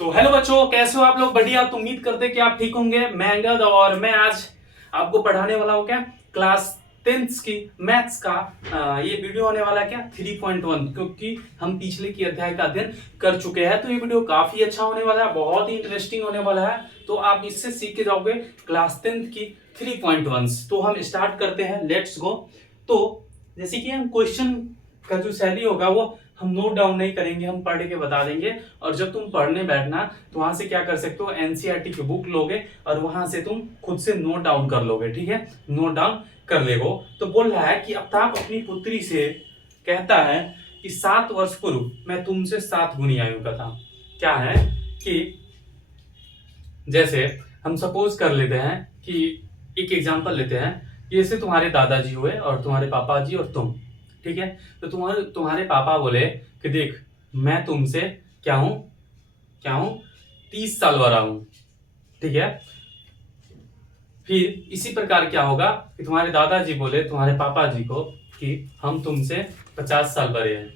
तो हेलो बच्चों, कैसे हो आप लोग? बढ़िया। तो उम्मीद करते हैं कि आप ठीक होंगे। मैं अंगद और मैं आज आपको पढ़ाने वाला हूँ क्या, क्लास 10th की मैथ्स का। ये वीडियो होने वाला है क्या 3.1, क्योंकि हम पिछले की अध्याय का अध्ययन कर चुके हैं। तो ये वीडियो काफी अच्छा होने वाला है, बहुत ही इंटरेस्टिंग होने वाला है। तो आप इससे सीख के जाओगे क्लास 10th की 3.1। तो हम स्टार्ट करते हैं, लेट्स गो। तो जैसे कि हम क्वेश्चन का जो शैली होगा वो हम नोट डाउन नहीं करेंगे, हम पढ़ के बता देंगे। और जब तुम पढ़ने बैठना तो वहां से क्या कर सकते हो, एनसीईआरटी की बुक लोगे और वहां से तुम खुद से नोट डाउन कर लोगे। ठीक है, नोट डाउन कर लेगो। तो बोल रहा है कि अफ्ताब अपनी पुत्री से कहता है कि 7 वर्ष पूर्व मैं तुमसे 7 गुनी आयु का था। क्या है कि जैसे हम सपोज कर लेते हैं कि एक एग्जांपल लेते हैं, जैसे तुम्हारे दादाजी हुए और तुम्हारे पापा जी और तुम। ठीक है, तो तुम्हारे तुम्हारे पापा बोले कि देख, मैं तुमसे क्या हूं 30 साल बड़ा हूं। ठीक है, फिर इसी प्रकार क्या होगा कि तुम्हारे दादाजी बोले तुम्हारे पापा जी को कि हम तुमसे 50 साल बड़े हैं।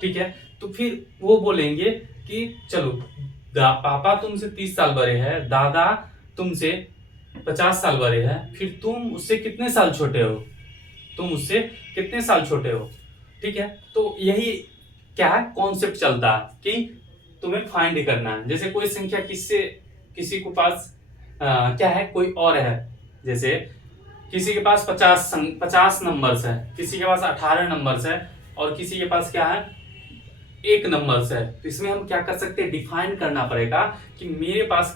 ठीक है, तो फिर वो बोलेंगे कि चलो, पापा तुमसे 30 साल बड़े हैं, दादा तुमसे 50 साल बड़े हैं, फिर तुम उससे कितने साल छोटे हो, तुम उससे कितने साल छोटे हो। ठीक है, तो यही क्या है, कॉन्सेप्ट चलता है कि तुम्हें फाइंड करना है। जैसे कोई संख्या किससे किसी को पास क्या है, कोई और है। जैसे किसी के पास 50 नंबर्स है, किसी के पास 18 नंबर्स है, और किसी के पास क्या है, 1 नंबर्स है। तो इसमें हम क्या कर सकते हैं, डिफाइन करना पड़ेगा कि मेरे पास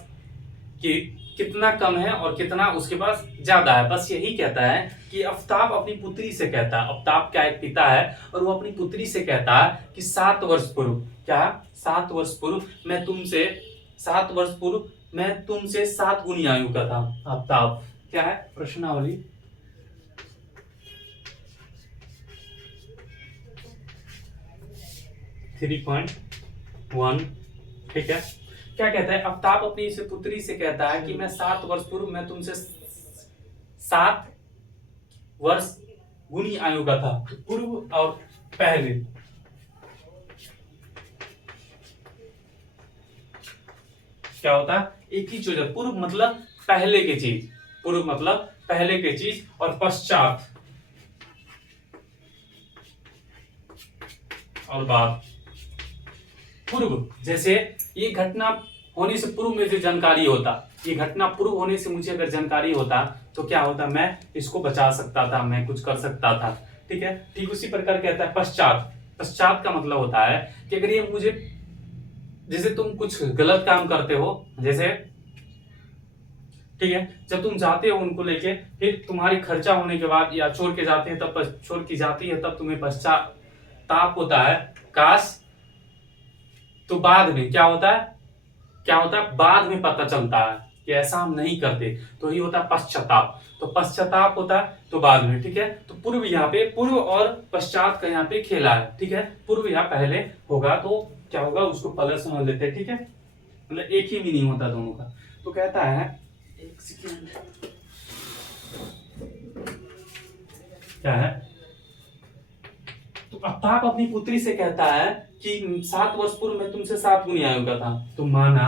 कि कितना कम है और कितना उसके पास ज्यादा है। बस यही कहता है कि आफ्ताब अपनी पुत्री से कहता है, आफ्ताब क्या एक पिता है और वो अपनी पुत्री से कहता है कि 7 वर्ष पूर्व, क्या 7 वर्ष पूर्व मैं तुमसे 7 वर्ष पूर्व मैं तुमसे 7 गुनी आयु का था। आफ्ताब क्या है, प्रश्नावली 3.1। ठीक है, क्या कहता है, आफ्ताब अपनी इसे पुत्री से कहता है कि मैं 7 वर्ष पूर्व मैं तुमसे 7 वर्ष गुनी आयु का था। तो पूर्व और पहले क्या होता है, एक ही चीज है। पूर्व मतलब पहले की चीज, पूर्व मतलब पहले की चीज, और पश्चात और बाद। पूर्व जैसे ये घटना होने से पूर्व में जो जानकारी होता, ये घटना पूर्व होने से मुझे अगर जानकारी होता तो क्या होता, मैं इसको बचा सकता था, मैं कुछ कर सकता था। ठीक है, ठीक उसी प्रकार कहता है पश्चात। पश्चात का मतलब होता है कि अगर ये मुझे, जैसे तुम कुछ गलत काम करते हो, जैसे ठीक है, जब तुम जाते हो उनको लेके, फिर तुम्हारी खर्चा होने के बाद या छोड़ के जाते हैं, तब छोड़ की जाती है, तब तुम्हें पश्चाताप होता है, काश। तो बाद में क्या होता है, बाद में पता चलता है कि ऐसा हम नहीं करते, तो ये होता है पश्चाताप। तो पश्चाताप होता है तो बाद में। ठीक है, तो पूर्व, यहाँ पे पूर्व और पश्चात का यहाँ पे खेला है। ठीक है, पूर्व या पहले होगा तो क्या होगा, उसको प्लस समझ लेते हैं। ठीक है, मतलब एक ही मीनिंग होता है दोनों का। तो कहता है, एक सेकेंड, क्या है, तो आफ्ताब अपनी पुत्री से कहता है कि 7 वर्ष पूर्व मैं तुमसे 7 गुनी आयु का था। तो माना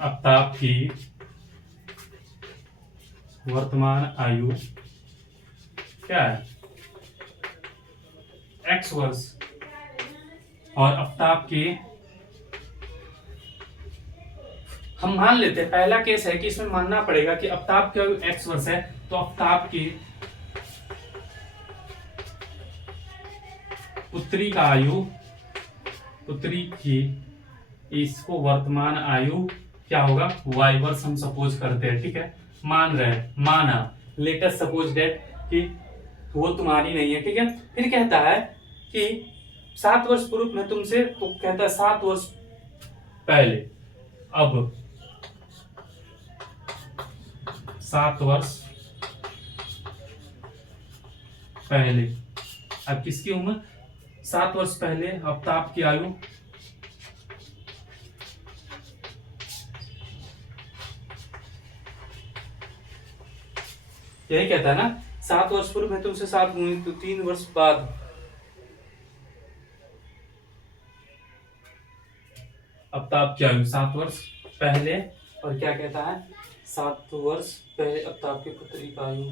आफ्ताब की वर्तमान आयु क्या है, x वर्ष, और आफ्ताब के, हम मान लेते हैं पहला केस है कि इसमें मानना पड़ेगा कि आफ्ताब की आयु x वर्ष है। तो आफ्ताब की पुत्री का आयु, पुत्री की इसको वर्तमान आयु क्या होगा, y वर्ष हम सपोज करते हैं। ठीक है, मान रहे हैं, माना, लेटेस्ट सपोज डेट कि वो तुम्हारी नहीं है। ठीक है, फिर कहता है कि 7 वर्ष पूर्व मैं तुमसे, तो कहता है 7 वर्ष पहले। अब 7 वर्ष पहले, अब किसकी उम्र, 7 वर्ष पहले आफ्ताब की आयु, यही कहता है ना, 7 वर्ष पूर्व मैं तुमसे 7 गुनी, तो 3 वर्ष बाद। अपताप की आयु 7 वर्ष पहले, और क्या कहता है 7 वर्ष पहले अपताप की पुत्री का आयु।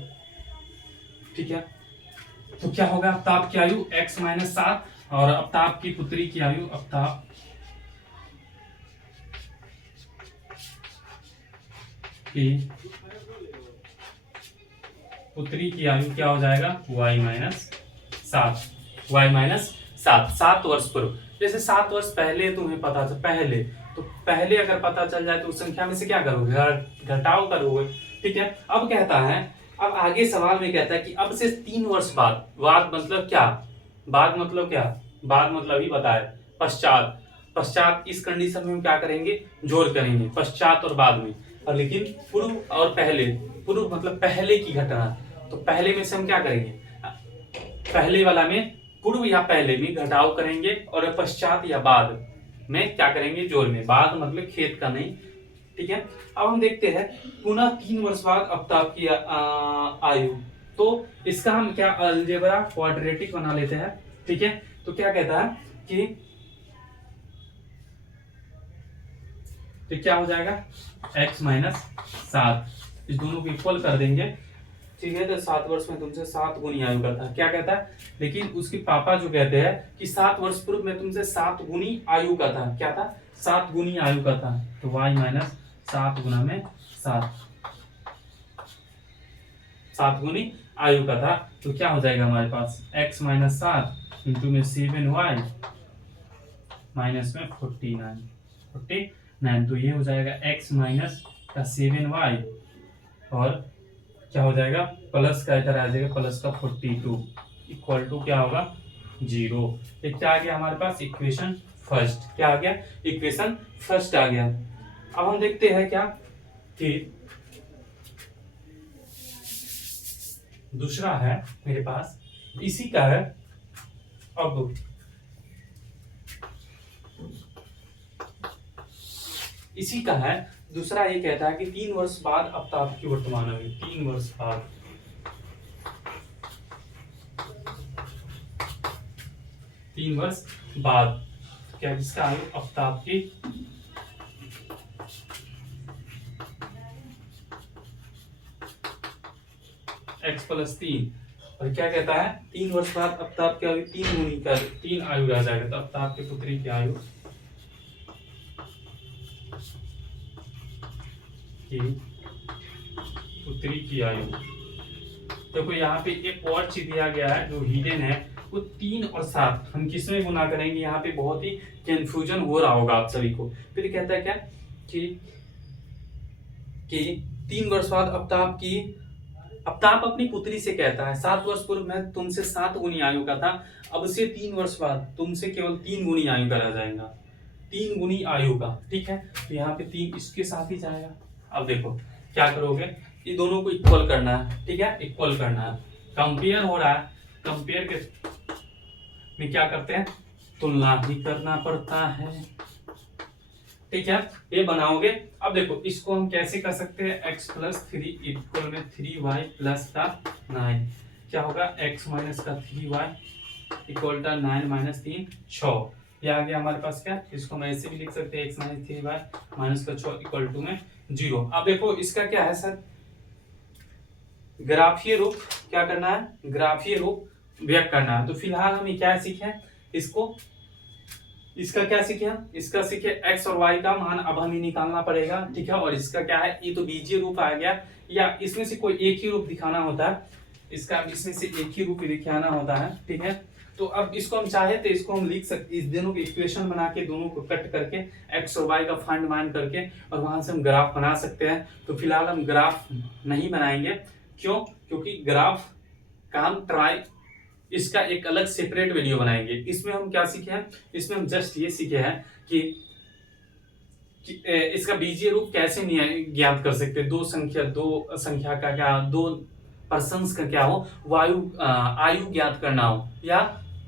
ठीक है, तो क्या होगा अपताप की आयु x माइनस 7 और अपताप की पुत्री की आयु, अपताप की पुत्री की आयु क्या हो जाएगा y माइनस 7, y माइनस 7, 7 वर्ष पूर्व। जैसे 7 वर्ष पहले तुम्हें पता चल, पहले तो पहले अगर पता चल जाए तो उस संख्या में से क्या करोगे, घटाव करोगे। ठीक है, अब कहता है, अब आगे सवाल में कहता है कि अब से 3 वर्ष बाद, बाद मतलब क्या, बाद मतलब क्या, बाद मतलब ही बताए पश्चात, पश्चात इस कंडीशन में हम क्या करेंगे, जोड़ करेंगे पश्चात और बाद में। और लेकिन पूर्व और पहले, पूर्व मतलब पहले की घटना, तो पहले में से हम क्या करेंगे, पहले वाला में पूर्व या पहले में घटाव करेंगे, और पश्चात या बाद में क्या करेंगे, जोड़ में। बाद मतलब खेत का नहीं। ठीक है, अब हम देखते हैं पुनः 3 वर्ष बाद अपताप की आयु, तो इसका हम क्या अलजेब्रा क्वाड्रेटिक बना लेते हैं। ठीक है, तो क्या कहता है कि तो क्या हो जाएगा x माइनस 7, इस दोनों को इक्वल कर देंगे। ठीक है, तो 7 वर्ष में तुमसे 7 गुनी आयु का था, क्या कहता है, लेकिन उसके पापा जो कहते हैं कि 7 वर्ष पूर्व में तुमसे 7 गुनी आयु का था, क्या था 7 गुनी आयु का था, तो y माइनस 7 गुना में 7, 7 गुनी आयु का था, तो क्या हो जाएगा हमारे पास x माइनस 7 इंटू में 7y माइनस में 49, तो ये हो जाएगा x माइनस का 7y, और क्या हो जाएगा प्लस का इधर आ जाएगा प्लस का 42 इक्वल टू क्या होगा 0। ये क्या आ गया हमारे पास इक्वेशन फर्स्ट, क्या आ गया इक्वेशन फर्स्ट आ गया। अब हम देखते हैं क्या कि दूसरा है मेरे पास, इसी का है। अब इसी का है दूसरा, ये कहता है कि 3 वर्ष बाद अपताप की वर्तमान आयु, 3 वर्ष बाद, 3 वर्ष बाद क्या इसका आयु अपताप की x प्लस 3, और क्या कहता है 3 वर्ष बाद अपताप की आयु 3 गुनी का 3 आयु रह जाएगा, तो अपताप की पुत्री की आयु की पुत्री की आयु। देखो यहाँ पे एक और चीज दिया गया है जो हिडन है, वो 3 और 7 हम किस में गुना करेंगे, यहाँ पे बहुत ही कंफ्यूजन हो रहा होगा आप सभी को। फिर कहता है क्या कि 3 वर्ष बाद अपताप अपनी पुत्री से कहता है 7 वर्ष पूर्व मैं तुमसे 7 गुनी आयु का था, अब से 3 वर्ष बाद तुमसे केवल 3 गुनी आयु का रह जाएगा, 3 गुनी आयु का। ठीक है, तो यहाँ पे 3 इसके साथ ही जाएगा। अब देखो क्या करोगे, ये दोनों को इक्वल करना है। ठीक है, इक्वल करना है, कंपेयर हो रहा है, कंपेयर के में क्या करते हैं तुलना ही करना पड़ता है। ठीक है, ये बनाओगे। अब देखो इसको हम कैसे कर सकते हैं, x प्लस 3 इक्वल में 3y प्लस का 9, क्या होगा x माइनस का 3y इक्वल टू 9 माइनस 3 6, ये आ गया हमारे पास। क्या इसको मैं ऐसे भी लिख सकते हैं x माइनस 3y माइनस का 6 इक्वल टू में 0। अब देखो इसका क्या है सर, ग्राफीय रूप क्या करना है, ग्राफीय रूप व्यक्त करना है। तो फिलहाल हम ये क्या सीखे, इसका क्या सीखे, इसका सीखे x और y का मान अब हमें निकालना पड़ेगा। ठीक है, और इसका क्या है, ये तो बीजीय रूप आ गया, या इसमें से कोई एक ही रूप दिखाना होता है, इसका इसमें से एक ही रूप दिखाना होता है। ठीक है, तो अब इसको हम चाहे तो इसको हम लिख सकते, इस दोनों के इक्वेशन बना के दोनों को कट करके x और y का फंड मान करके, और वहां से हम ग्राफ बना सकते हैं। तो फिलहाल हम ग्राफ नहीं बनाएंगे, क्यों, क्योंकि ग्राफ का हम ट्राई इसका एक अलग सेपरेट वीडियो बनाएंगे। इसमें हम क्या सीखे हैं, इसमें हम जस्ट ये सीखे हैं कि इसका बीजीय रूप कैसे ज्ञात कर सकते हैं, दो संख्या का क्या, दो पर्सन्स का क्या हो, आयु ज्ञात करना हो, या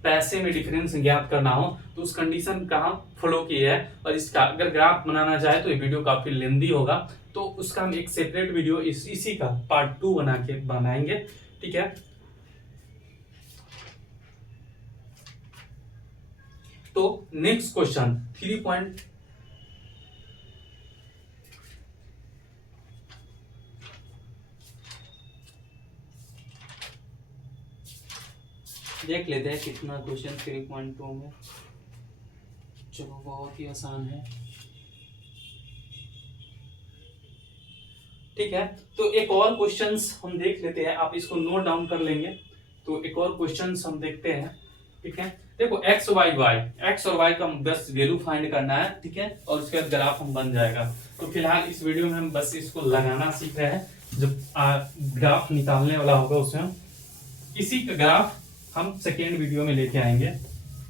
पैसे में डिफरेंस ज्ञात करना हो, तो उस कंडीशन का हम फॉलो किए है। और इसका अगर ग्राफ बनाना चाहे तो ये वीडियो काफी लेंदी होगा, तो उसका हम एक सेपरेट वीडियो इसी का पार्ट 2 बना के बनाएंगे। ठीक है, तो नेक्स्ट क्वेश्चन 3 पॉइंट देख लेते हैं कितना क्वेश्चन 3.2 में। चलो बहुत ही आसान है। ठीक है, तो एक और क्वेश्चंस हम देख लेते हैं, आप इसको नोट डाउन कर लेंगे। तो एक और क्वेश्चंस हम देखते हैं। ठीक है, देखो एक्स वाई एक्स और वाई का बस वैल्यू फाइंड करना है। ठीक है, और उसके बाद ग्राफ हम बन जाएगा। तो फिलहाल इस वीडियो में हम बस इसको लगाना सीख रहे हैं। जब ग्राफ निकालने वाला होगा उसमें हम इसी का ग्राफ हम सेकेंड वीडियो में लेके आएंगे।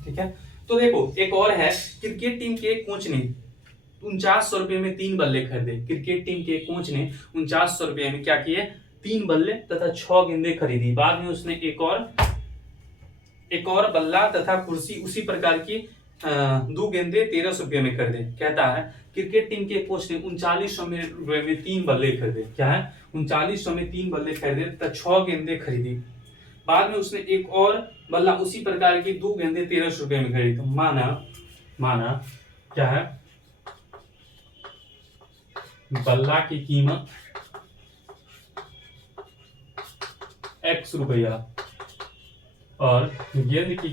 ठीक है, तो देखो एक और है, क्रिकेट टीम के कोच ने 4900 रुपए में 3 बल्ले खरीदे। क्रिकेट टीम के कोच ने 4900 रुपए में क्या किए, 3 बल्ले तथा 6 गेंदें खरीदी। बाद में उसने एक और बल्ला तथा कुर्सी उसी प्रकार की 2 गेंदे 1300 रुपये में खरीदे। कहता है क्रिकेट टीम के कोच ने 3900 रुपए में 3 बल्ले खरीदे। क्या है, 3900 में 3 बल्ले खरीदे तथा 6 गेंदे खरीदी। बाद में उसने एक और बल्ला उसी प्रकार की 2 गेंदे 1300 रुपये में खरीदी। माना क्या है, बल्ला की कीमत x रुपया और गेंद की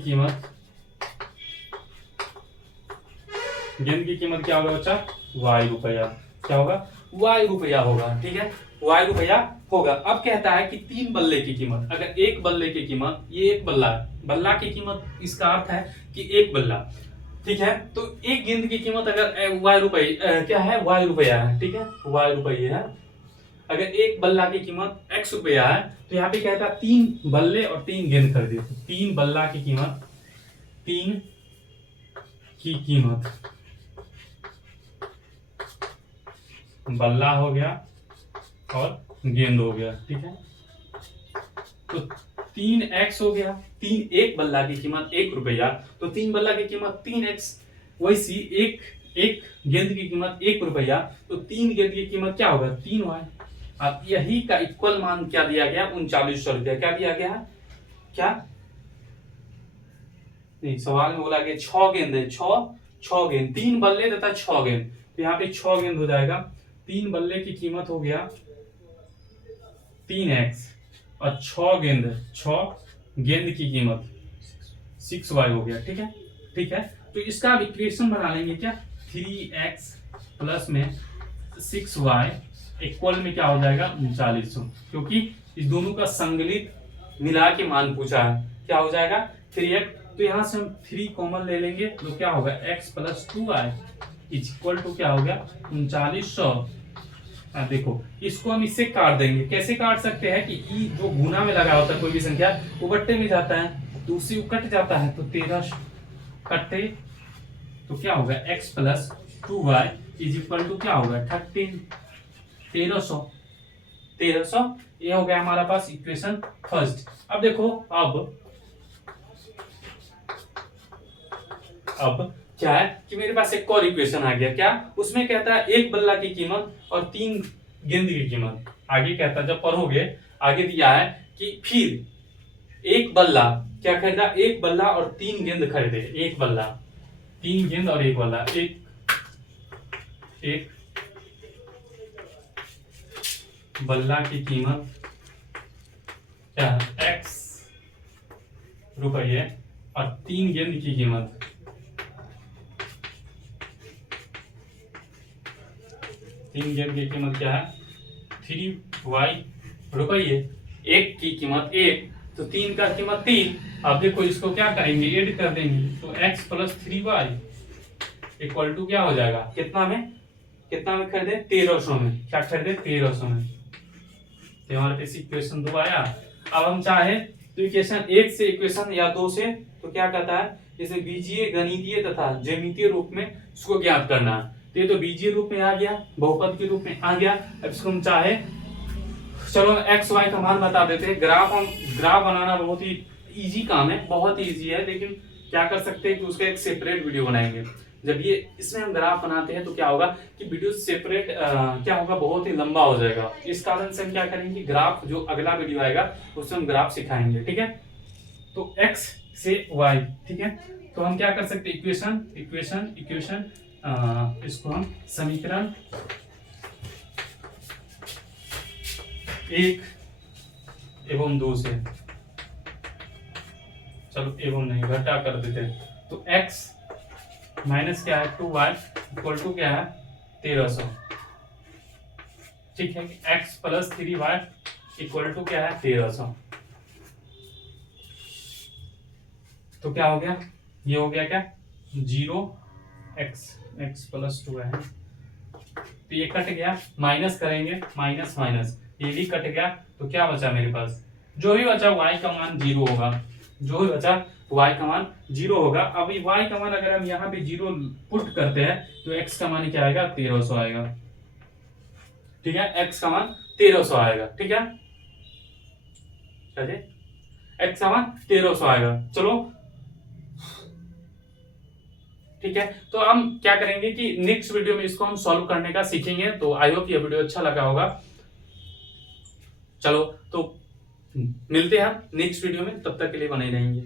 कीमत क्या होगा बच्चा, y रुपया। क्या होगा, y रुपया होगा। ठीक है, y रुपया होगा। अब कहता है कि 3 बल्ले की कीमत, अगर एक बल्ले की कीमत, ये एक बल्ला की कीमत, इसका अर्थ है कि एक बल्ला। ठीक है, तो एक गेंद की कीमत अगर y रुपये क्या है, y रुपया है। ठीक है, y रुपये है। अगर एक बल्ला की कीमत x रुपया है, तो यहाँ पे कहता है 3 बल्ले और 3 गेंद खरीदे। 3 बल्ला की कीमत, 3 की कीमत, बल्ला हो गया और गेंद हो गया। ठीक है, तो 3x हो गया। एक बल्ला की कीमत 1 रुपया, तो 3 बल्ला की कीमत 3x। वैसी एक गेंद की कीमत 1 रुपया, तो 3 गेंद की कीमत क्या होगा, 3y। अब यही का इक्वल मान क्या दिया गया, 3900 रुपया। क्या दिया गया, क्या नहीं, सवाल में बोला गया 6 गेंद है, 6 गेंद, 3 बल्ले तथा 6 गेंद। तो यहाँ पे 6 गेंद हो जाएगा। 3 बल्ले की कीमत हो गया 3x और 6 गेंद की कीमत 6y हो गया। ठीक है, तो इसका इक्वेशन बना लेंगे क्या, 3x प्लस में 6y इक्वल में क्या हो जाएगा, 3900। क्योंकि इस दोनों का संगलित मिला के मान पूछा है। क्या हो जाएगा, 3x। तो यहां से हम 3 कॉमन ले लेंगे, तो क्या होगा, x plus 2y is equal to क्या हो गया, 3900। देखो इसको हम इससे काट देंगे। कैसे काट सकते हैं कि ई जो गुना में लगा होता है कोई भी संख्या, वो बट्टे में जाता है, तो उससे कट जाता है। तो 13 कट्टे, तो क्या होगा, x plus 2y is equal to क्या होगा, 1300। ये हो गया हमारा पास इक्वेशन फर्स्ट। अब देखो, अब क्या है कि मेरे पास एक और इक्वेशन आ गया। क्या, उसमें कहता है एक बल्ला की कीमत और 3 गेंद की कीमत। आगे कहता है, जब पढ़ोगे आगे दिया है कि फिर एक बल्ला क्या खरीदा, एक बल्ला और 3 गेंद खरीदे। एक बल्ला, 3 गेंद और एक बल्ला। एक बल्ला की कीमत क्या है, x रुपये और 3 गेंद की कीमत 3 गेंद की कीमत क्या है, 3y रुपये। एक की कीमत 1, तो 3 का कीमत 3। अब देखो इसको क्या करेंगे, ऐड कर देंगे, तो x plus 3y equal to क्या हो जाएगा, कितना में खरीदे, 1300 में। क्या खरीदे, 1300 में। तो हमारे पास इक्वेशन 2 आया। अब हम चाहे तो इक्वेशन 1 से इक्वेशन या 2 से, तो क्या कहता है, जैसे बीजीय, गणितीय तथा ज्यामितीय रूप में इसको ज्ञात करना। तो ये तो बीजीय रूप में आ गया, बहुपद के रूप में आ गया। अब इसको हम चाहे, चलो एक्स वाई का मान बता देते हैं। ग्राफ बनाना बहुत ही इजी काम है, बहुत ही इजी है, लेकिन क्या कर सकते हैं कि उसका एक सेपरेट वीडियो बनाएंगे। जब ये इसमें हम ग्राफ बनाते हैं तो क्या होगा कि वीडियो सेपरेट क्या होगा, बहुत ही लंबा हो जाएगा। इस कारण से हम क्या करेंगे, ग्राफ जो अगला वीडियो आएगा उसमें हम ग्राफ सिखाएंगे। ठीक है, तो x से y। ठीक है, तो हम क्या कर सकते हैं, इक्वेशन इक्वेशन इक्वेशन इसको हम समीकरण 1 एवं 2 से, चलो एवं नहीं घटा कर देते हैं, तो x माइनस क्या है 2y इक्वल टू क्या है 1300। ठीक है, x plus 3y equal to क्या है 1300। तो क्या हो गया, ये हो गया क्या 0x प्लस 2 है, तो ये कट गया, माइनस करेंगे माइनस माइनस, ये भी कट गया, तो क्या बचा मेरे पास, जो भी बचा y का मान 0 होगा, जो भी बचा y का मान 0 होगा। अब y का मान अगर हम यहाँ पे 0 पुट करते हैं तो x का मान क्या आएगा 1300 आएगा। ठीक है, x का मान 1300 आएगा। ठीक है, x का मान 1300 आएगा। चलो ठीक है, तो हम क्या करेंगे कि नेक्स्ट वीडियो में इसको हम सॉल्व करने का सीखेंगे। तो आई होप ये वीडियो अच्छा लगा होगा। चलो तो मिलते हैं नेक्स्ट वीडियो में, तब तक के लिए बने रहेंगे।